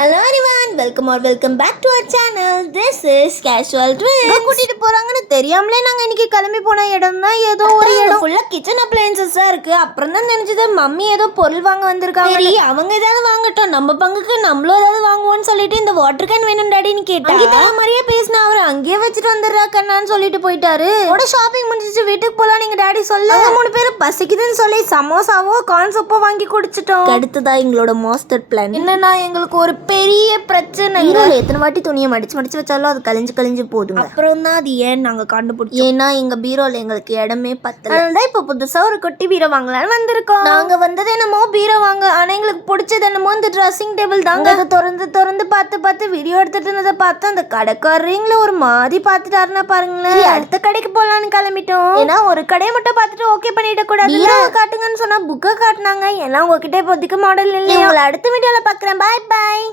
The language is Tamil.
Hello everyone, welcome back to our channel. This is Casual Twins. கூட்டிட்டு போறாங்கன்னு தெரியாமலே நாங்க இன்னைக்கு கிளம்பி போன இடம் தான் ஏதோ ஒரு இடம் ஃபுல்லா கிச்சன் அப்ளையன்சஸா இருக்கு. அப்புறம் தான் நினைச்சது மம்மி ஏதோ பொருள் வாங்க வந்திருக்காங்க. சரி அவங்க ஏதாவது வாங்கட்டும், நம்ம பங்குக்கு நம்மளும் ஏதாவது வாங்குவோம்னு சொல்லிட்டு இந்த வாட்டர் கேன் வேணும் டாடின்னு கேட்டா மாதிரியே பேசினா அவர் அங்கேயே வச்சுட்டு வந்துடுறா கண்ணான்னு சொல்லிட்டு போயிட்டாரு. ஷாப்பிங் முடிஞ்சிச்சு, வீட்டுக்கு போலாம் நீங்க டாடி சொல்ல 3 பேரும் பசிக்குதுன்னு சொல்லி சமோசாவோ கார்ன் சூப்போ வாங்கி குடிச்சிட்டோம். அடுத்ததா எங்களோட மாஸ்டர் பிளான் என்னன்னா எங்களுக்கு ஒரு பெரிய பிரச்சனை. எத்தனை வாட்டி துணியை மடிச்சு வச்சாலும் அது கழிஞ்சு போதுங்க. அப்புறம் தான் அது ஏன் நாங்க கண்டுபிடிச்சோம். ஏன்னா எங்க பீரோல எங்களுக்கு இடமே பத்தல. அதனால இப்ப புதுசா ஒரு குட்டி பீரோ வாங்கலாம்னு வந்திருக்கோம். நாங்க வந்தது என்னமோ பீரோ வாங்க, ஆனா எங்களுக்கு பிடிச்சது என்னமோ இந்த ட்ரெஸ்ஸிங் டேபிள் தாங்க. அதை திறந்து பார்த்து வீடியோ எடுத்துட்டு இருந்ததை பார்த்து அந்த கடைக்காரங்கள ஒரு மாதிரி பார்த்துட்டாருன்னா பாருங்களேன். அடுத்த கடைக்கு போலான்னு கிளம்பிட்டோம். ஏன்னா ஒரு கடையை மட்டும் பார்த்துட்டு ஓகே பண்ணிட கூடாது. காட்டுங்கன்னு சொன்னா புக்கை காட்டினாங்க. ஏன்னா உங்ககிட்ட இப்போதைக்கு மாடல் இல்லை. உங்களை அடுத்த வீடியோல பாக்குறேன். பாய்.